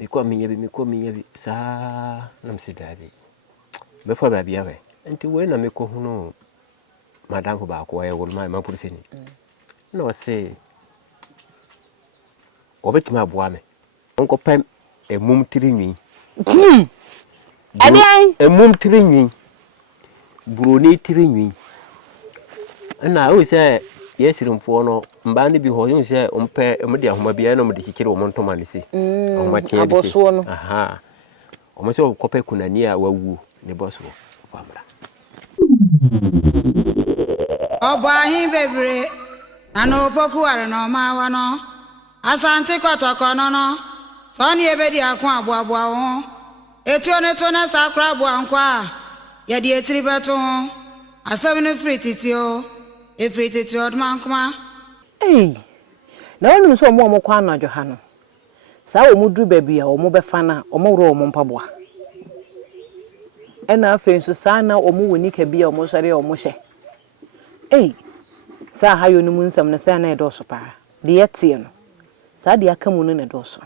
Miko miyabi sa nam sidabi before baby awe nti we na meko hunu madam ko ba ko e wol mai ma pursini no se obetima aboa me onko pem emum tirinwi Adian emum tirinwi broni tirinwi na o se yesirimfo no mba ne bi ho yo se ompe emde ahoma bia na omde kikire omontoma ne se ahoma tia bi se aha omo se okope kunani a wawu ne boso kwamra Obahi bebre nano poku are no mawa no asante kotoko no no soni ebedi akwa aboabo ho etio ne to na sakra abo nkwa ya di etiri beto asem ne frititio efrititio odmankoma na wonu so omo kwa anadwo ha no saa omo duru baby a omo befa na omo woro omo mpaboa ena afen so saa na omo woni ka bia omo sare omo hye saa ha yo no mu nsam na saa na edoso pa de yetie no saa de aka mu no na edoso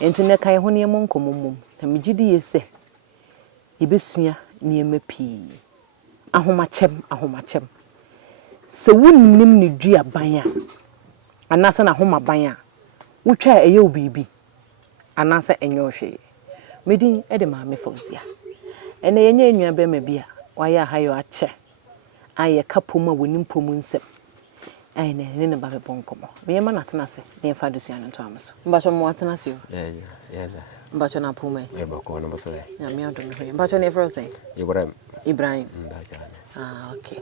enti ne kan ho ne mo nkomomom na megidi yese yebesua niema pii ahomachem se wonnim ne dua ban a anasa na homa ban a wotwa eye obibi anasa enyo hwe medin ede ma me fozia ene yenye enua be ma bia waya hayo ache aye kapoma wonim pomu nsem aye ne ba be bonkomo me ma na tenase ne fa dusua no to amso mbacho mo atenase o yeah mbacho na poma e ba ko no so ya me adom ho mbacho ne fro say Ibrahim mbacho okay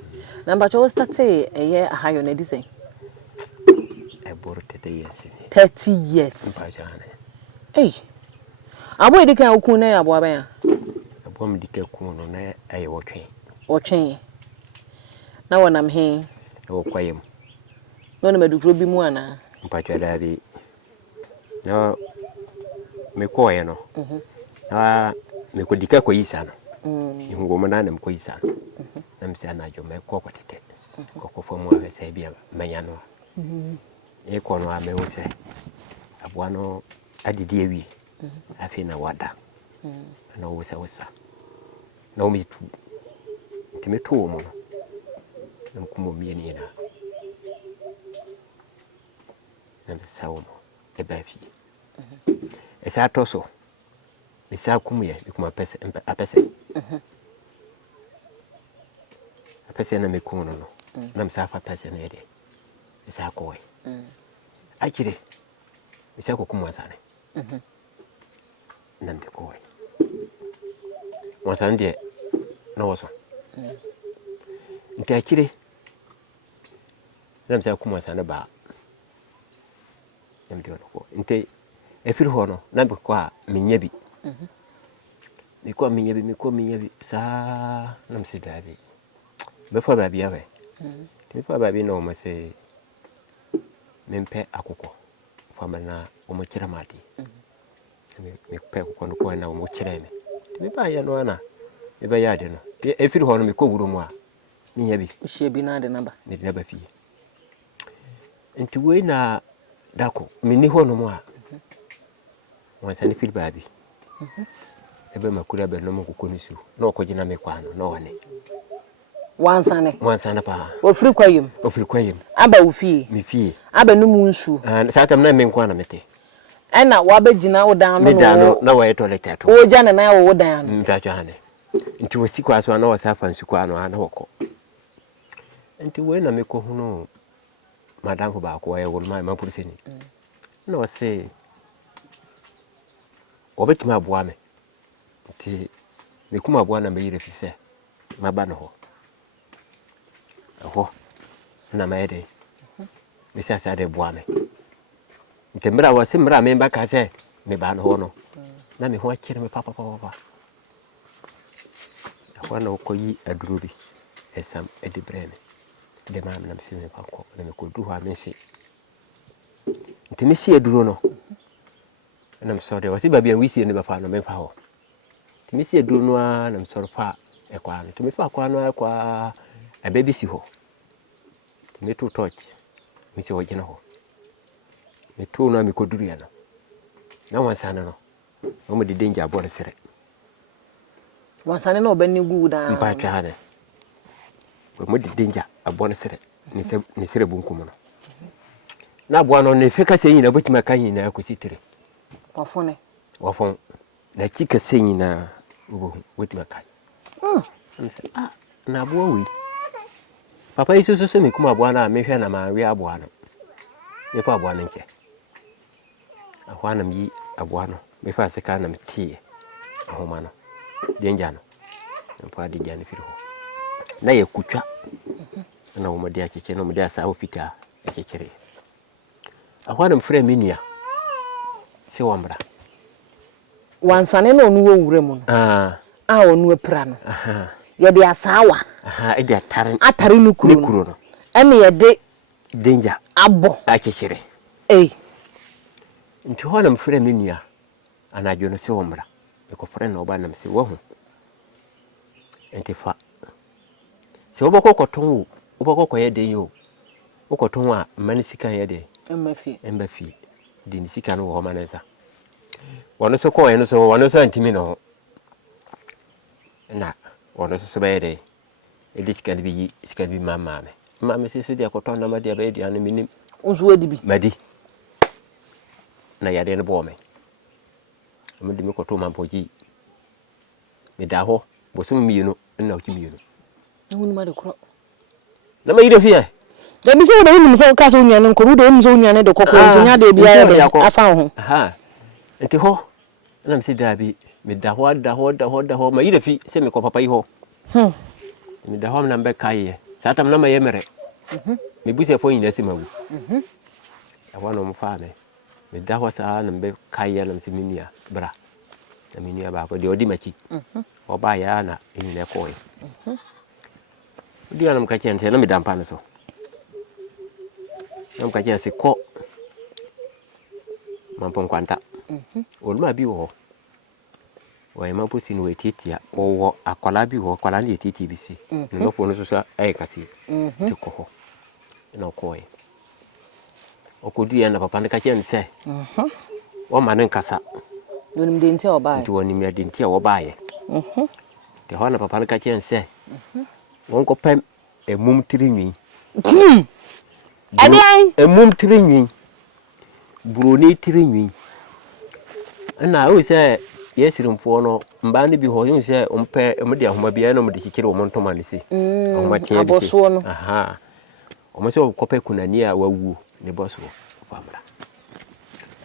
na mbacho wo start eye hayo na di say ebor 30 years mbacho abo edika okun na abo aban a abo mdika kun no na aye wotwen na wonam he o kwayem no na medukro bi mu ana mpacho da bi na me koye no na me ko dika ko yisa no ngo mo na na me ko yisa na me se na jo me ko kwatete ko fo mo ave se bia manya no e ko no ame wo se aboa no adidi ewi afi na wada na wo se wosa na o mi tu ntime to mo no na mkumo mie ni na na sawo no e ba fi esa toso esa kumye ikuma pese apese na mekuno no na msafa pese na ede esa koy akire esa ko kumwa sane na mte koy wasande na waso nti akire na msa kumwa sane ba mte ko nti efiri ho no na be kwa menyabi miko menyabi sa na msidabi before baby awe before baby no mo se mempe akoko fama na omo kira mati me pe akoko no ko na omo kira me me ba ya no ana me ba ya de no efiri ho no miko buru mu a menyabi uhie bi na de naba me de ba fi nti we na dako mini ho no mu a wansane fili baby ebe makura be no mo kokonisu na okogina me kwano na one wansane pa ofri kwayem aba ufie mi fie aba no mu nsu satam na me nkwana mete ena wabegina wodan no na wa toilet ato o jana na wo wodan no mtwacho hane nti wosikwa so na wasafa nsukwa no ana woko nti we na me ko hunu madam ko ba ko e wol mai ma pursini no se obetima aboa me nti me kuma aboa na me yire fise maba no ho na maede me sasa de boa me nti mra wase mra me ba ka se me ba no no na me ho akire me papa akwa na ko yi aduro bi esam edibreme de ma na me se me panko na me ko du ha me se nti me si aduro no na me so de wase ba bia wisi ne ba fa no me fa ho nti me si aduro no a na me so fa e kwa no nti me fa kwa no kwa abebi si ho me to touch me se wajina ho me to na me ko duru ya no na wansana no omo de danger abon sere wansane na obani gu da mpa twa ne omo de danger abon sere ni sere bunkum no na abo no ne fika se nyina botima kan nyina akositire wafon na chika se nyina botima kan na abo wi papa isu so me kuma abo na me hwe na ma wi abo no me pa abo no nke ahwana mi abo no me fa se kan na me tie ahoma no denja no mpa de jani firi ho na ye kutwa na wo mede akeke no mede asa ofita akekere ahwana mfre menua se wamra wansane na onu wo wure mu no onu epra no ye de asawa e de atare no kuro no ene ye de denja abo akekere nti hona mfre menua anajo no se wamra e ko fre na oba na mse wo ho entifa se oboko koton oboko koye de yo okoton a mani sika ye de embafi de ni sika no wo maneza wono so ko ye no so wono so antimi no na wono so be de edi sika bi mama me se de akoton na ma de be de an minim unzu edi bi madi na ya de no bo me amudi me koton mampoji me da ho bosum miino na uchi miino hunu ma de kro na ma yire fie da bi se wo hunu se ka so nyan nko ru do hunu so nyan de kokko ntinya de bia de afa ho enti ho na mse da bi me da ho ma yire fi se me ko papa yi ho me da ho na mbe kai satam na ma yemere me buse fo yin ase mawu awa no mfa me da ho sa na mbe kai na mse minia bra na minia ba ko de odi machi oba ya na ine ko yi dia nam ka chen na mi dampa no so nam ka chen se ko mampon kwanta olma bi wo wa ma pusi no etitia wo akwala bi wo akwala ni etiti bi si no po no so sa ai kasi ti ko ho no ko yi okodi na papa ne ka chen se wo ma ne nkasa wonim de ntia oba nti wonim ya de ntia wo ba ye te ho na papa ne ka chen se won ko pem emum tirinwi emum tirinwi broni tirinwi na o se yesirimfo no mba ne bi ho yo se ompe emde ahoma bia no mde kikire wo montoma ne se ahoma tie bi se omo se ko pe kunani a wawu ne boso pamra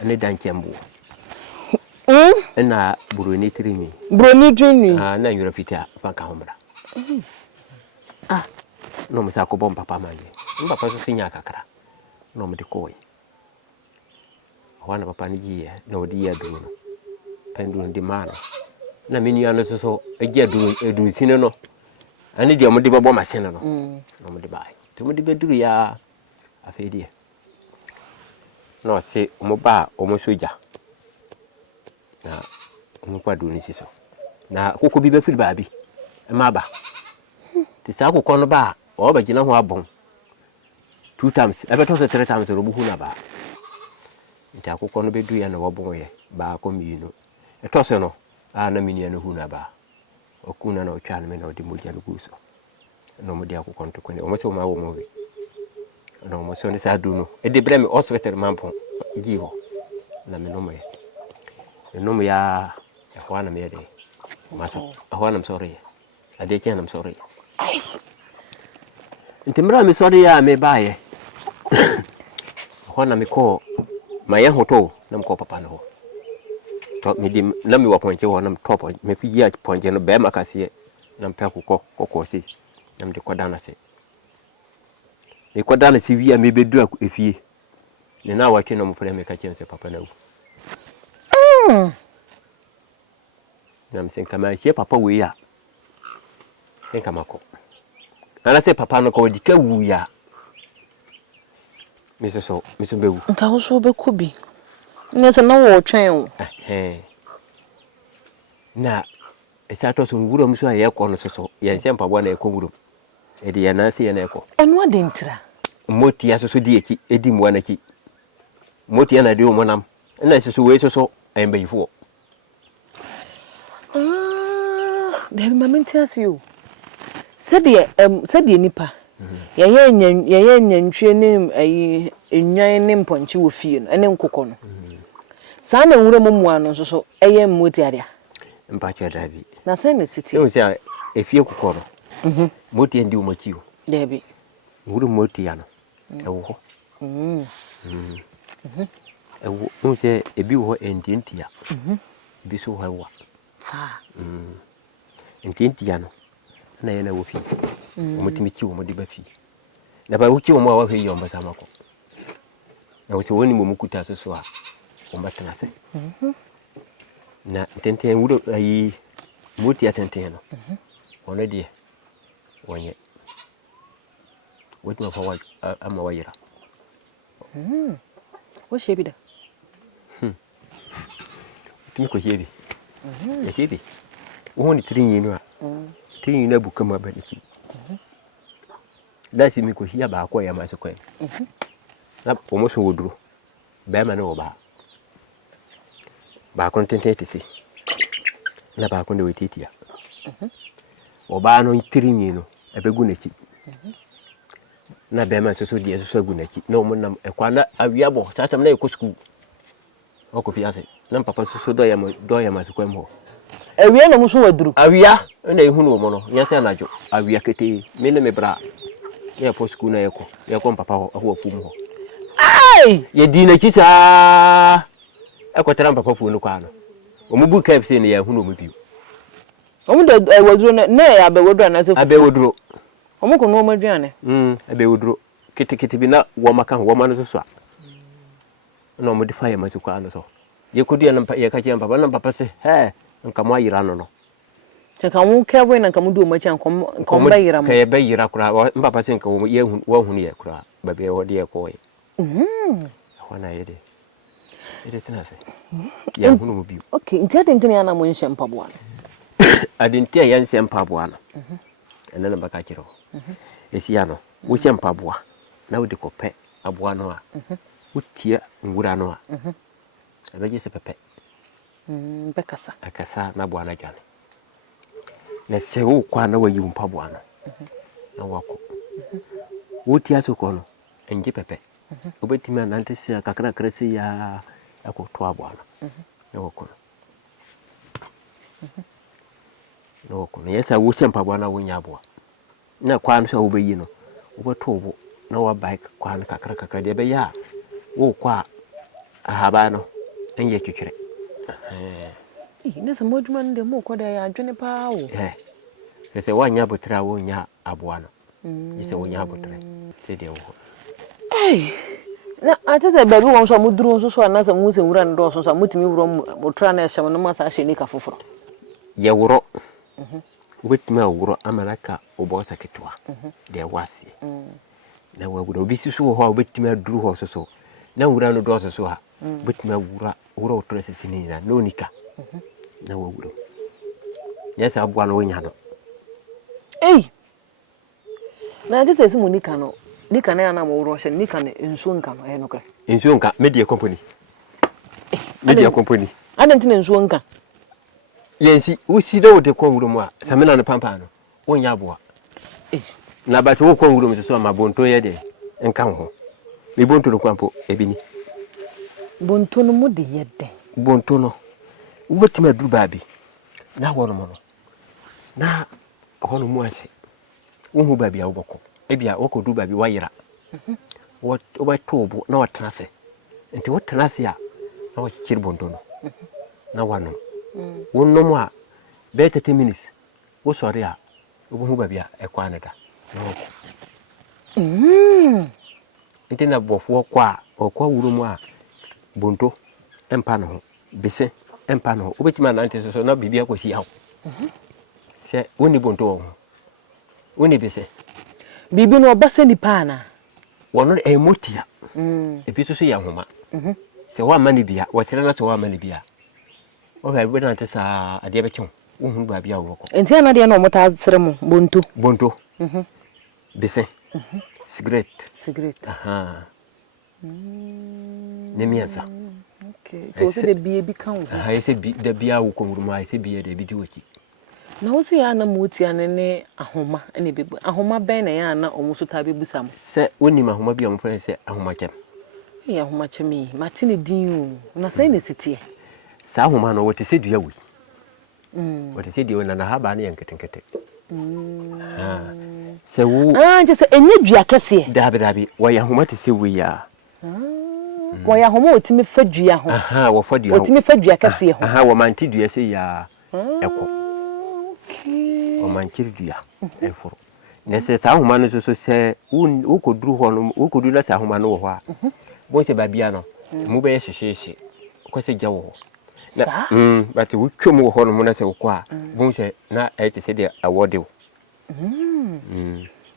ane danchembo na broni tirinwi na yurafita fanka homra no msa ko bom papa manje papa so sinya kakra no mde koyi wana papa ni giye no di ya du no pendu ndi mana na minu ya no so egia du sine no ani dia mde babo masene no no mde bai to mde beduru ya afedie no se mo ba o mo soja na mo pa du ni siso na koko bi be fili ba bi ma ba ti sa ko kono ba o ba gina ho abon 2 times e be to 3 times ro bu hu na ba nti akoko no be du ya na wo bon ye ba ko mi no e to se no a na mi ni na hu na ba okuna na otwa na me na odi moja no guso no mo di akoko nto ko ne o mo se o ma wo mo bi no mo so ni sa du no e de breme o so veter mampon gi ho na me no mo ye no mo ya e ho na me de maso ho na m sorry ade ken na m sorry ntimra mi sorry ya me baye ho na me ko maye hoto na mko papa no to mi dim na mi wa ponche ho na top me fi ya ponche no be makase na mpa ko si na me de kodana se mi kodana si wi a me bedu efie ne na wa twe no mo pre me ka chense papa na wu na msen kama sie papa we ya sen kama ko ana se papa no ko dika wu ya miso bewu nka ho so be ko bi nese na wo twen o na esa to so nguro mso aye ko no so ye se mpabo na ekọ nguro e de ya na se ye na ekọ eno ade ntira moti ya so di eki edi mo na ki moti ya na de o monam na so we so ayembayifo There be mamentias you. Said nipa. Yeye nyantwe nim ayi enwan ne mponche wo fie no ene nkokɔ no. Saa na nwura mu ano so eye mmoti ade. Mpacho dabi. Na say na city. E say efie kokɔ no. Moti ndi umachi o. There be. Nwura moti ya no. Ewo ho. Ewo no say ebi wo entintia. Bi so ho ewa. Sa. Entintia no. Na ye na wo fie. Omotimi chi wo modi ba fie. Na ba wo chi wo mo wa hwe yi ombasa mako. Na wo se woni mo mukuta so a ombatena se. Na tenten wuro ayi moti atenten no. Ono de wonye. Woti ma fa wa ama wa yira. Wo shebi da. Timi ko shebi. Ya shebi. Wo ni trinyi no a. Trinyi na buka ma ba diki. Dasi mi ko hia ba akwa ya ma se kwen. Na pomo so woduro. Ba ma na wo ba. Ba kon tenten tisi. Na ba kon de wetitia. Oba no trinyi no ebegu na chi. Na be ma so die so agu na chi. Na omo nam ekwa na awia bo satam na ekosku. Oko fiase. Na papa so do ya ma se kwen ho. Awia na muso waduru. Awia na ehunu omo no. Nya se anajo. Awia kete me ne me bra. Ya posku na yeko papa ho apum ho. Ai! Ye di na chi sa. Ekotara papa fu no kwa no. Omubu KFC ne ya ehunu omo biu. Omo de waduru na ya be waduru na se fu. Abe waduru. Omo ko no maduane. Abe waduru. Kiti bi na wo maka wo ma no so a. Na omo defa ya masu kwa no so. Ye kodu ya na ye ka chi papa na papa se, "He, nka mo ayira no no." Chaka mu kevo na nka mu du omachi ankom ba yira mu. Ka ye ba yira kura, papa se nka wo ye hunu ye kura, ba be wo de ye ko ye. Hwana ye de. Ede tena se. Ya hunu mu biu. Okay, ntia de ntini ana mo nhye mpaboa no. Adintia ya nhye mpaboa no. Ene na baka kiro. Esi ya no, wo hye mpaboa na wo de kope aboa no a. Utia ngura no a. Abeje se pepe. Bekasa. Akasa na boa na dwane. Na se wo kwa na wayi mpaboa no. Na wako. Wotia so ko no, enje pepe. Obetima na ntese kakra krese ya akoto aboa no. Na wako. No wako. Yesa wo hye mpaboa na wo nya aboa. Na kwa no so wo bayi no. Wo beto wo na wa bike kwa no kakra de be ya. Wo kwa ahaba no enye twetwere. Nese moduma nde mo koda ya adwene pa wo. Nese wanya botra wo nya aboa no. Nese wo nya botra. Te de wo. Na atete baby won so muduru so na sa mu se wura ndo so mutimi wuro motra na ehye no ma sa hye ni ka foforo. Ye wuro. Wetuma wuro amalaka obota ketwa. De wasi. Na waguro obi sisu ho a wetuma duru ho so. Na wura no do so ha. Wetuma wura otra sini na no nika. Na waguro. Yes aboa no nya no. Na atete simu nika no. Nika na ya na mo wuro hye nika ne ensuo nka no no kre. Ensuo nka media company. Media company. Adanti ensuo nka. Yensi usi do de ko wuro mu a samena no pampa no. Wonya aboa. Na ba to ko wuro mu so ma bonto ye de nka ho. Me bonto no kwampo ebini. Bonto no mu de ye de. Bonto no. Wetima duru baabi. Na wono mo no. Na hono mu ase. Wo hu baabi a wo boko. Ebia wo ko duru baabi wa yira. Wo tobo na watrase. Enti wo trase a na wo chiri bonto no. Na wano. Wo no mo a be 30 minutes. Wo sori a wo hu baabi a ekwa ne da. Na wo. Enti na bofo kwa wuro mu a bonto empa no ho. Bese empa no obetima na ante so na bibia kwashi hawo se woni bonto wo woni bese bibi no obase ni pa na wono emotia ebi so ya homa se wa mani bia wo sere na so wa mani bia o ga bi na ante sa ade be kyon wo hu ba bia wo ko enti na de na omota sere mu bonto bese cigarette aha nemiasa. Okay. To se de bie bi kan wo. Ese bi de bia wo ko wuruma ese bie de bi di woki. na wo se ya na mutia ne ahoma ene bebu ahoma ben na ya na omuso ta bebusa mo se woni ma ahoma bi o mo friend se ahoma chem ya ahoma chemi matine din o na sai ne sitie sa ahoma no wote se dua wi wote se dua na ha ba na yenketenkete se wo je se enye dua kese dabi wo ya ahoma te se wi ya wo ya ahoma otimi fa dua ho wo fa dua otimi fa dua kese ho wo manti dua se ya eko o manchiri dua eforo nese sa ahoma no so se wo koduru ho no wo koduru na sa ahoma no wo ho a bo se babia no mu be hwehwehwe ko se gya wo sa but wo twom wo ho no na se wo kwa bo se na e te se de awode wo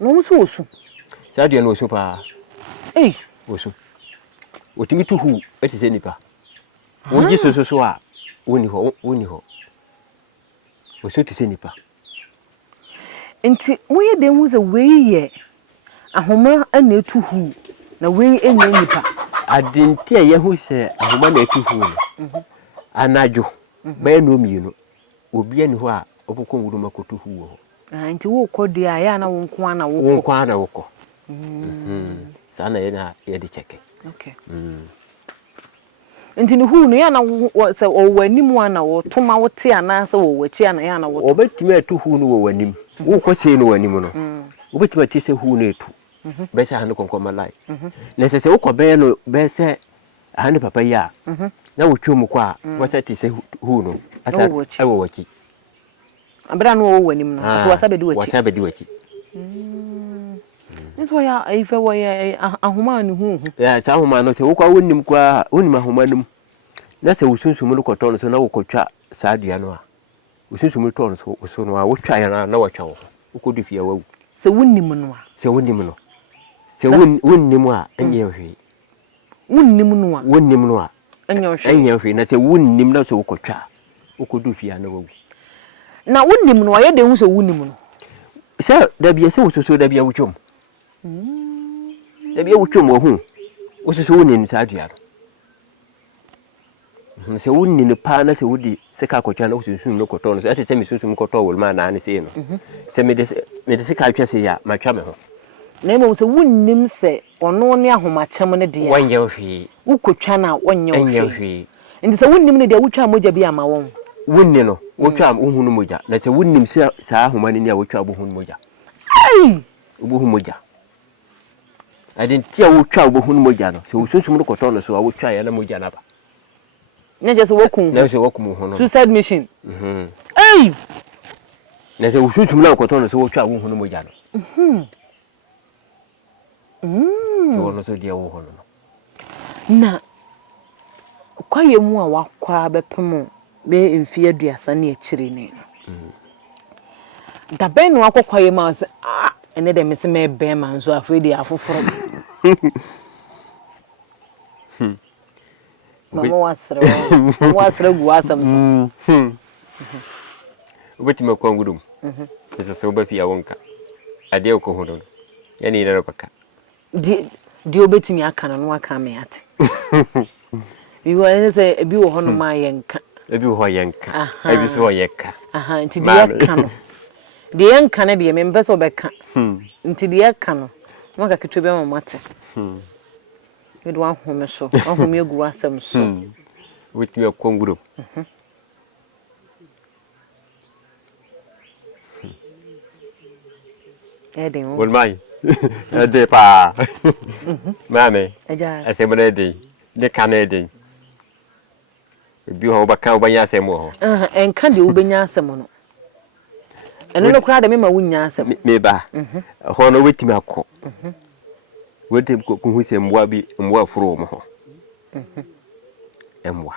no muso osu sa de no osu pa osu otimi tu hu e te se nipa wo gi so a woni ho osu te se nipa nti moye de hu ze weiye ahoma na etu hu na wei enye nipa adinti ye hu se ahoma na etu hu no anajo ba no mienu obi ani ho a obukọ wuru makotu hu wo nti wo kodua ya na wo nko na wo ko sana ye na ye de cheke okay nti ni hu no ya na se o wanimu ana wo toma wo te ana se wo wachi ana ya na wo obetime atu hu no wo wanim wo ko se no wanim no obetime te se hu no etu be se hanu konkoma lai na se wo ko be no be se hanu papa ya na wo twom kwa wo se te se hu no asa awo wachi abra no wo wanim no so wasabedi wachi nso ya ife wo ya ahoma ni hu ya sa ahoma no se wo kwa wonim kwa wonim ahoma num na se usunsum no koto no so na wo kotwa sa dua no a usunsum to no so no a wo twa ya na wo twa wo ko du fia wawu se wonim no a se wonim a enye hwe wonim no a enye hwe na se wonim na so wo kotwa wo ko du fia na wawu na wonim no a ye de hu se wonim no se da bia se wo so da bia wo twom da bia wo twom wo hu wo so wonim sa dua no se wonni ne pa na se wodi se ka kwatwa na usunsun no koto no se ate se misunsun koto wol ma na ne se no se me de se ka twa se ya ma twa me ho na mo se wonnim se ono ne ahomachem ne de ya wanye hwe wo kotwa na wanye hwe ndi se wonnim ne de wotwa moja bi ama won wonni no wotwa ohunu moja na se wonnim se sa ahoma ne a wotwa bohunu moja ai bohunu moja adintia wotwa bohunu moja no se usunsun no koto no so wotwa ya na moja na ba na je se wokun na se wokum ho no suicide mission ai na se usunsun na koto no so wotwa bohunu moja no so no so dia wo ho no na kwaye mu a wakwa bepem be mfie aduasa na ekire ne da ben no akokwaye ma se ene de mese me be ma nso afredi afoforo mama wasre gu asam so obeti makongudum ese so ba fia wonka ade ko hono yani na baka di obeti mi aka no aka me ate biwo ene se ebi wo hono ma yenka ebi wo yenka ebi so yenka nti di aka no di yenka ne de me mbeso beka nti di aka no maka kitwe be mamate edu ahome so ahome egu asem so with me konguru edin wol mai ade pa mame eja asemre de kanede bi ho baka obanya asem ho enka de obanya asem no eno no kura de me ma wunya asem me ba ho no wetimi akọ wetem ko hu se mwa furo mo ho emwa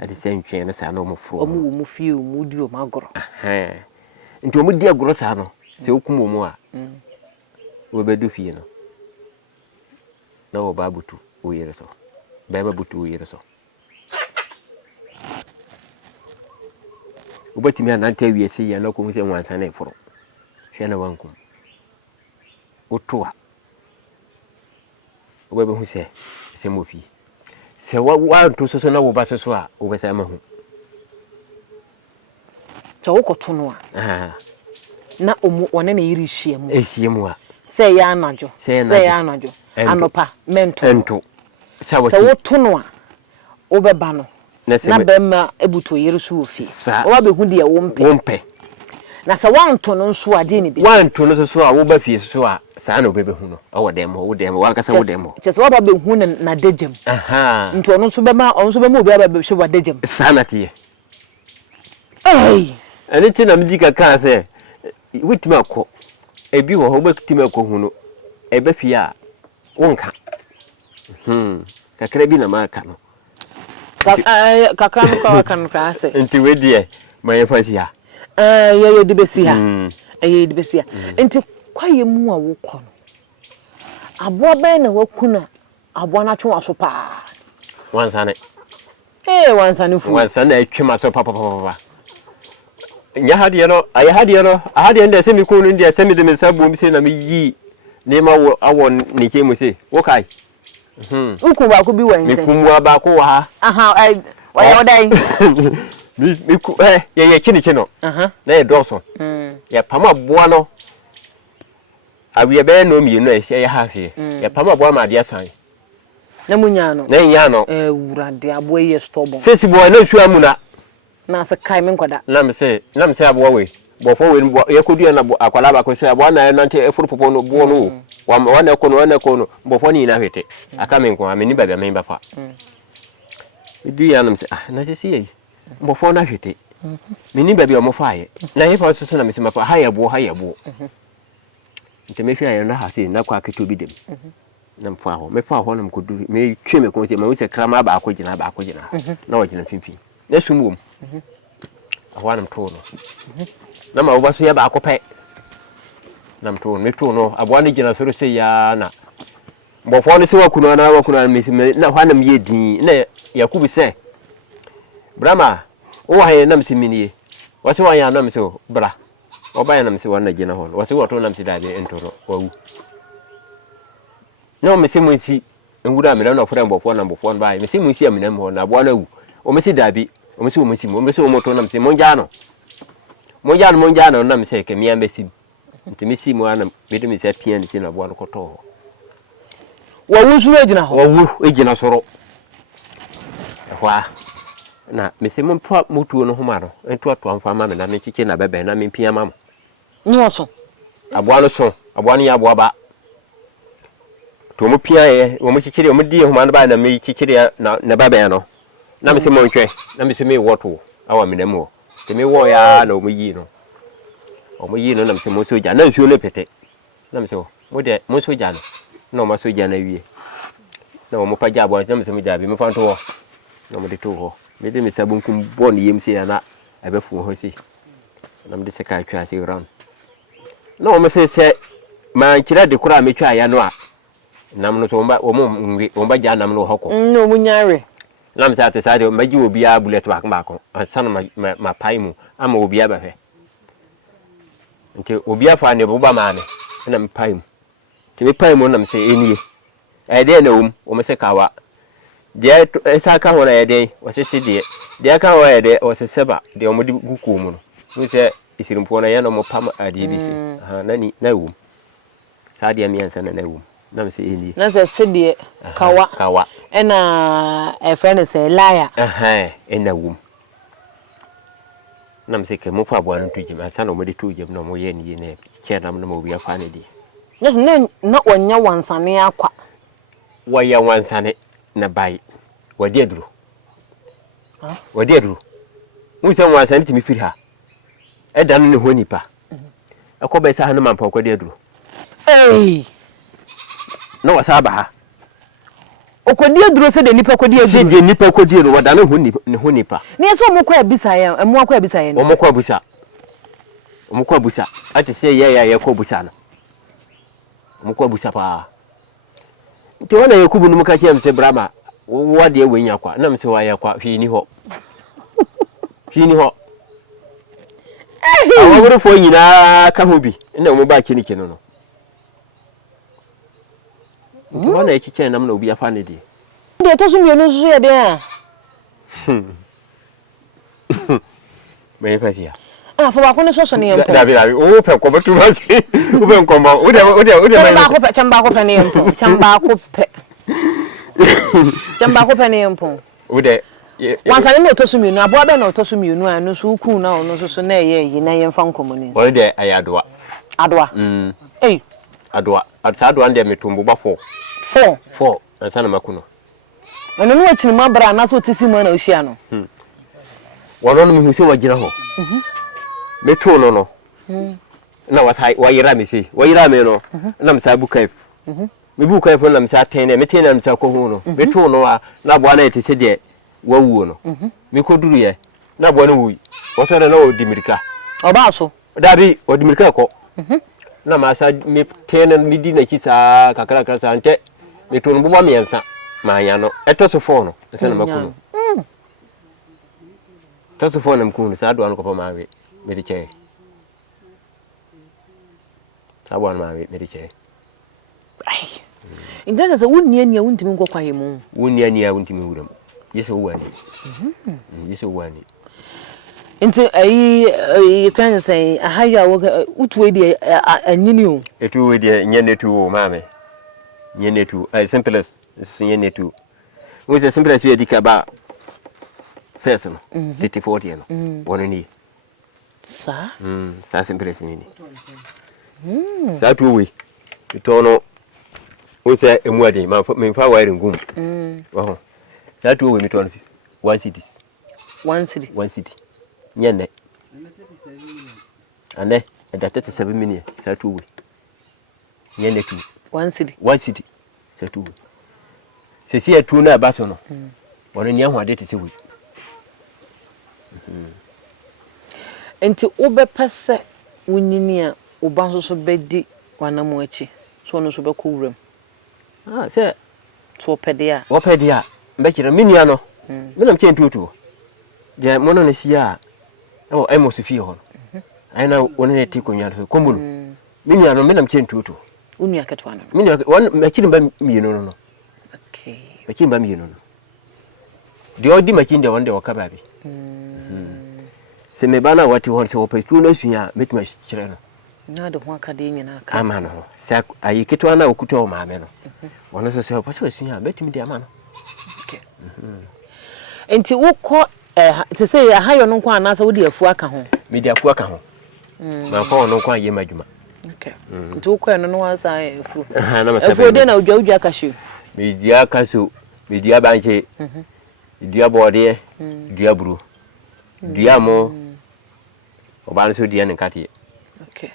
ade se ntwe na sa no mo furo omu mu fie mu di o magoro nti omu di agoro sa no se okum mo a we bedu fie no na wo ba butu o yere so ba butu o yere so ubetimi ananta wiese ya na ko hu se wansa na furo hwe na wankum otoa obebe hu se mofi se wa to so na wo ba so a wo be sa ma hu wokoto na one na yiri hyiemu say ya anajo anopa mento sa woto no a obeba no na bema ebuto yiri so ofi wo ba hu de wompe na sa wanto no nso ade ni bi wanto no so a wo ba fie so a sa na obebe hu no wo dem wan kasa wo dem chese wo ba be hu na degem nto no nso bema obi aba be hwe wa degem sa na tie ani ti na mdi kaka se witima akọ ebi wo ho bakitima akọ hu no ebe fie a wonka kakra bi na maka no kaka no kwa kan ka se nti wedie maye fasia ye de besia ye de besia nti kwaye mu a wokọ no aboa ben na wakuna aboa na twa so pa wansane wansane fu wansane atwema so papa nya hade no aye hade no ahade nda semi ko no ndia semi de mesabo mi se na mi yi ne ma wo awon ne ke mu se wo kai uku ba ku bi wa nze mi kumu ba ko wa aha wa dai mi ku ye chini chino na e doso ya pama boa no awie be no mi no e se ya hase ya pama boa ma de asan na munya no wurade aboa ye stobon sesi boa na hua mu na se kai men kwada na me se aboa we bofo we ye kodua na akwala ba ko se aboa na nante efurupopo no bo no wa na ko no bofo ni na hwete aka men ko ameni ba men ba fa idu ya na se na se ye bofo na hwete meni ba bi o mo fa ye na ye fa so na me se ma fa ha ye bo nte me hwa ye na ha se na kwa keto bi dem na mfa ho me fa ho na mkodu me twe me ko se ma wo se krama ba akogina na wo gina pimpi na sumwom ahwa nam to no na ma wo ba so ye ba akopɛ nam to me to no aboa ne gina so se ya na mbofo ne se wakunu na me se na hwa nam ye din na yakubu se brama o wa ye nam se minie wase wa ya nam se bra oba ya nam se wana gina ho wase wo to nam se da be entoro wawu no me se munsi ngura me na ofra mbofo na mbofo ba me se munsi amina ho na aboa na wu o me se dabi o me se o moto nam se monjano nam se ke miya mesim nti me simu ana me de me se pia ni se na aboa no koto ho wawu suru ejina ho wawu ejina soro ehwa na me se mo pa motuo no ho ma no entu ato amfa ma me na me chiche na bebe na me pia ma mo no so aboa no ya aboa ba to mo pia ye wo mo chichire mo di ho ma no ba na me chichire na bebe no na me se mo ntwe na me se me woto awa me namu te me wo ya na o mo yi no na me se mo soja na nsuo no pete na me se mo de mo soja no na mo soja na wie na mo pa jabo na me se mo jabi me fanto ho na mo de to ho me de me sabun kum bon yem se na abefu ho si na me de se ka twa se ran na mo se ma kira de kura me twa ya no a nam no so o ba ja nam no hoko no mo nyare na me sa te sa de maji obi a bullet ba ko san ma paimu ama obi a ba hwe nti obi afa ne bo ba ma ne na me paimu ti me paimu na me se enie e de na o me se kawa de esa ka ho na e de o se de ka ho e de o se seba de o mo di guku mu no mu se isirimpo na ye no mo pam ade bi se na ni na sa de mi ansa na na me se enie na se de kawa ena a friend say liar ena na me se ke mo fa bo an tujim asa no mo de tujim no mo ye ni ne che nam no mo bi afa ne di na onya wansane akwa waya wansane na bai wadi aduru mu se wansane timi firi ha eda no ne ho nipa akoba isa ha no man pa kwadi aduru na wasaba ha okodi aduro se de nipa kodi aduro se de nipa kodi no wada ne ho nipa ne so mo kwa abisa ya mo kwa abisa ya ne mo kwa abusa ati se ya kwa abusa no mo kwa abusa pa nti wana yakubu no muka chem se brama wade ewenya kwa na mse wa ya kwa hwini ho awuru fo nyina ka ho bi na mo ba kini no wana ekiche nam na obi afa ne de to so mienu so ye de a me fatia ah for ba ko ne so ne yempo dabi o pe ko betu ba si o pe ko ma o de chamba ko pe ne yempo chamba ko pe ne yempo o de wansa ne otosu mienu abo be na otosu mienu anu so ku na ono so na ye na yemfa nkomoni o de ayadoa adoa adoa adoa nde metumbo ba 4 ansa na makuno eno no achini mabra na so tisi mu na ohia no wono no me huse wajira ho metu no na wayira me si wayira me no na msa bukaif me bukaif na msa tene me tene na msa ko hu no metu no na bo na etese de wawuo no me koduru ye na bo na wuyi wo so na odimirika oba so dabi odimirika ko na masa me tene mi di na kisa kakra sa ante metu no bo me yansa manya no etoso 4 no se na makuno toso 4 na mkuno sa do an ko pa mawe me diche sabon mawe me diche ai inda za wunni ne wuntimi ngokwaye mu wunni ne wuntimi wuram yeso wani yeso wani nti ai kan say ahaya wo utuwe di anyini o etuwe di nyenetu o mame nyenetu ai simplest nyenetu wo se simplest we dikaba first no 30-40 no wono ni sa simplest ni sa tuwe itono wo se emuade me fa wire ngum oh sa tuwe mi tono 1 city nyene ane da 37 million sa tuwe nyene tu 1 city sa tuwe se si atu na baso no wono ni ahwade te se wi enti obepese wunyini a obanso so bedi wanamo achi so no so beko wuram se to pedia mbekira minia no menam chentutu de mono ne sia o emos fi ho aina wonene ti ko nyaso kombulu minia no menam chentutu unu aketwa no minia won mekiri mba mieno no okay mekiri mba mieno no de odi makinde wonde wakababi se me bana wati hon se opetu no suya metuma chire no na de ho akade nyina aka ama no sa ayi ketwa na okuto o maame no wono so se opase suya betumi de ama no okay enti wukọ te say ahayo no kwa na sa wodi afu aka ho media afu aka ho na fa ono kwa ye madwuma okay enti wukọ no no wa sa afu na ma se afu de na odwa aka shi media kaso media banche dia bode dia buru dia mo oban so dia nkate okay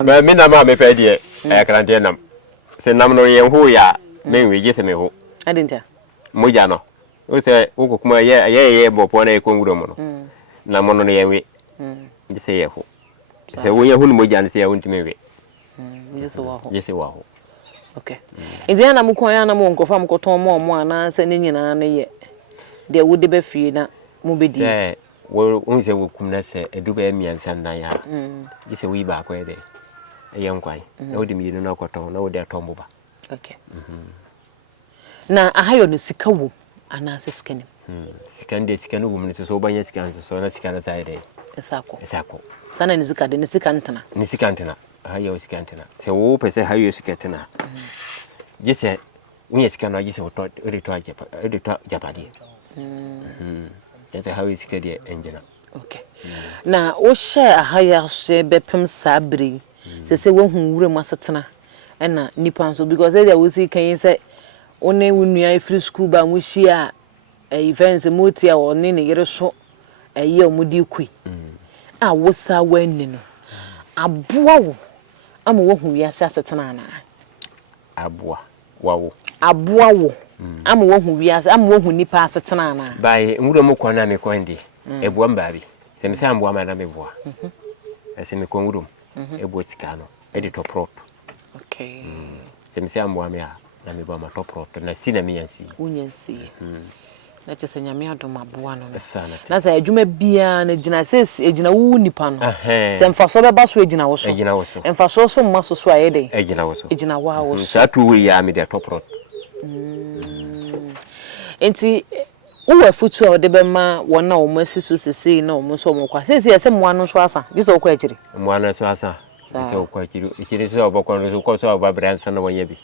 me na ma me fa die krante nam se nam no ye ho ya me weje se me ho adinta moja no o se uko kuma ye bopo na ekonguro mo no na mo no ye we ndi se ye ho se wo ye hunu moja se ye wonti me we yese wa ho okay indi ana mu kon ya na mo nkofa mo koton mo ana se ne nyina na ye de wo de be fie na mo be di se wo unse wo kumna se eduba miansa na ya yese wi ba ko ede ye nkwan na wo de mi na koton na wo de tombo ba okay na ahayo no sika wo ana se sikanim sikande sikanu wo mun so banya sikan so na sikana sai dai esako sana ni sika de ni sika ntena ahayo sika ntena se wo pese hayo sika ntena jese unye sika no jese to japadi jese hayo sika de enjena okay na wo share ahaya se bepem sabri se wo hu wure masatena ena nipa so because they will see kan say one wunua free school ba mu hia events motia one ne yere so eye omudi kwi a wosa wanni no aboa wo ama wo hu wiase asetena na aboa wo ama wo hu wiase ama wo hu nipa asetena na bai nwuro mo kwana me kwandi eboa mbabi se me sa mboa ma na me boa ese me konwuro ebo sika no edi top prop okay se me sa mboa me a na me boa ma top prop na si na me yansi unyansi na chese nyame adom aboa no na sa adwuma bia na gina ses egina wu nipa no se mfaso be ba so egina wo so mfaso so mmaso so ayede egina wa wo so sa tu we ya me de top prop enti Uwe futu o de be ma wona o masisu sese na o so mo kwa sese ese mo anu so asa bi so kwa akiri mo anu so asa so kwa akiri so obokọ no so kwa so obabra nsa na wonya bi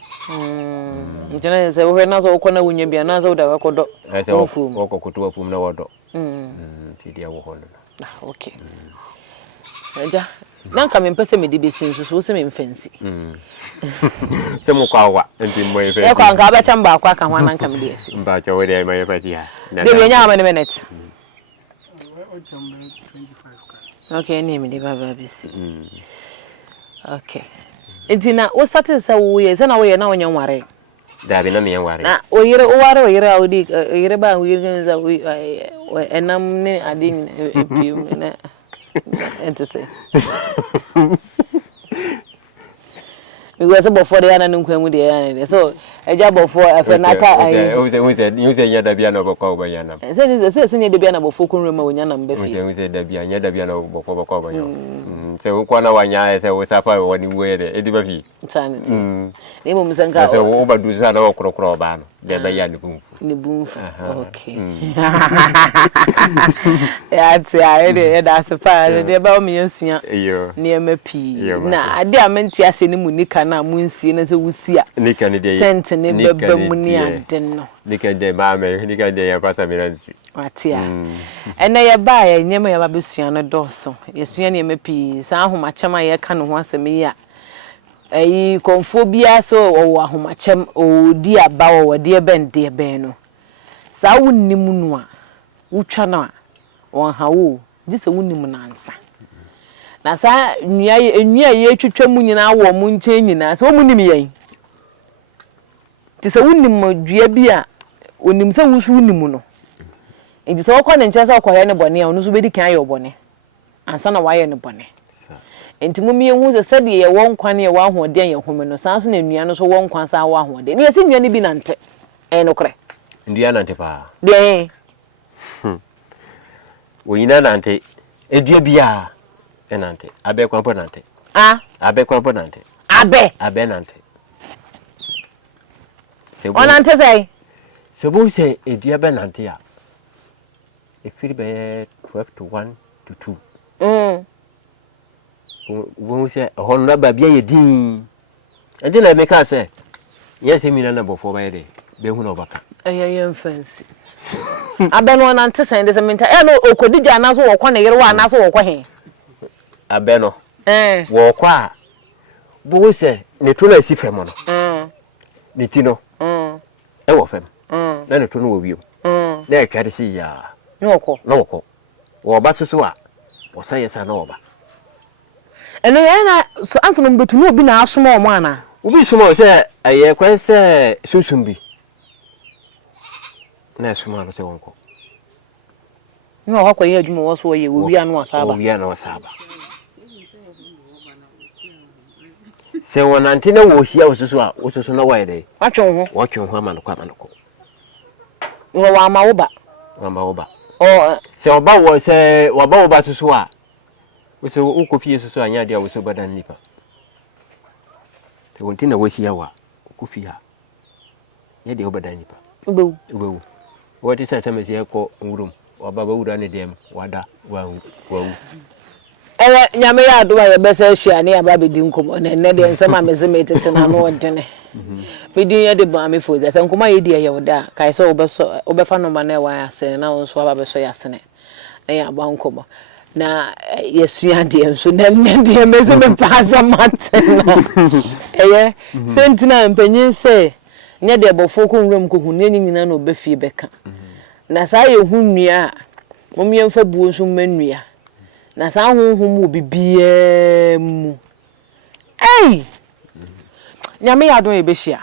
njena se wo na so okọ na wonya bi na so da wakodo ofum okokoto ofum na wodo ti dia wo hono okay ja nanka me mpese me de besin so se me mfansi se mo kwa wa enti mo efe e kwa nka ba chamba akwa ka ho nanka me de esi mba cho we de ma yefati ha de be nya ma ne minute okay ni me de baba bisi okay entina o start say wo ye na wo ye na wonya nware dabi na me nware na o yire audi yire ba wo yire za wo enam ne ade epiem na entese because before the ana nkwan mu de so eja before afenaka ai we say nya dabi na bokọ obanya na say nya dabi na before kun rema wonya na mbefi we say dabi nya dabi na bokọ obanya say wo kwa na wanya say wo safa wo ni wo de edi ba fi sanity ne mo msanka say wo ba du sa na wo krokro ba no de ba ya ni bumfu okay ya ti a de da sefa de ba o me yensua ne mapi na ade amenti ase ne mu nika na mu nsie na se wusia nika ne de sent ne beba mu ni ade no nika de ma me nika de ya pata miranti atia ene ye ba ya nyema ya ba besua no doso yesua ne mapi sa ahomachema ye ka no ho asemi ya ayi konfobia so o ahomachem o di aba wo de bende ben no sa wonnim nu a wutwa na won hawo gise wonnim nansa na sa nua ye twetwa mu nyina wo mu nche nyina so munnim yen ti se wonnim dua bi a onim se wusu wonnim no nti se wokọ ne nche se okoye ne bone a onu so bedi kan ayo bone ansa na waye ne bone enti mumie hu se sede ye won kwan ye wa hoden ye home no san so na nua no so won kwan sa wa hoden ne yesi nua ne bi nante no kre ndia nante pa de woyina nante edua bia enante abe kwan po nante abe kwan po nante abe nante se onante say se bo se edua be nante ya e firi be 12 to 1 to 2 wo se honra ba bia ye din enti na meka se yes mi na bofo ba ye de be hu na obaka ayayem fancy abe no nante say de se menta e no okodidwa na so wo kwa na yere wa na so wo kwa he abe no wo kwa bo se ne to na si fem no ne ti no e wo fem na ne to no wo biom na e tware si ya no ko wo ba so a wo say yes na wo ba eno ye na so anso no betu no obi na asoma o mo ana obi soma se aye kwan se susum bi na soma no se wonko no ho kwaye adwuma wo so ye wo wi anu asaba wo wi anu asaba se wonante na wo hia wososo a wososo na waye dai watwe ho amanoko wo wa ma wo ba se oba wo se waba wo ba soso a wo ukofie soso anya dia wo so badan nipa se wonti na wo hia wa ukofia ye de obadan nipa ubewu wo ti se mesi ekọ nwurum oba ba wura ne dem wada wa nyame ya do ya besa hia ne aba bedi nkomo ne de nsema mezeme tete na no odene bedi ya de ba me fo za nkoma ye die ye oda kai so obefa no ma na wa ase na wo so aba beso ya sene na ya ba nkomo na yesua de enso na de mezeme pasa maten eye sentina mpanyin se nya de bofo ko nwuram ko hu ne nyina na obefie beka na sa ye hu nua momye mfa buo so manua na sa honhom wo bibia mu nyame ya don ebehia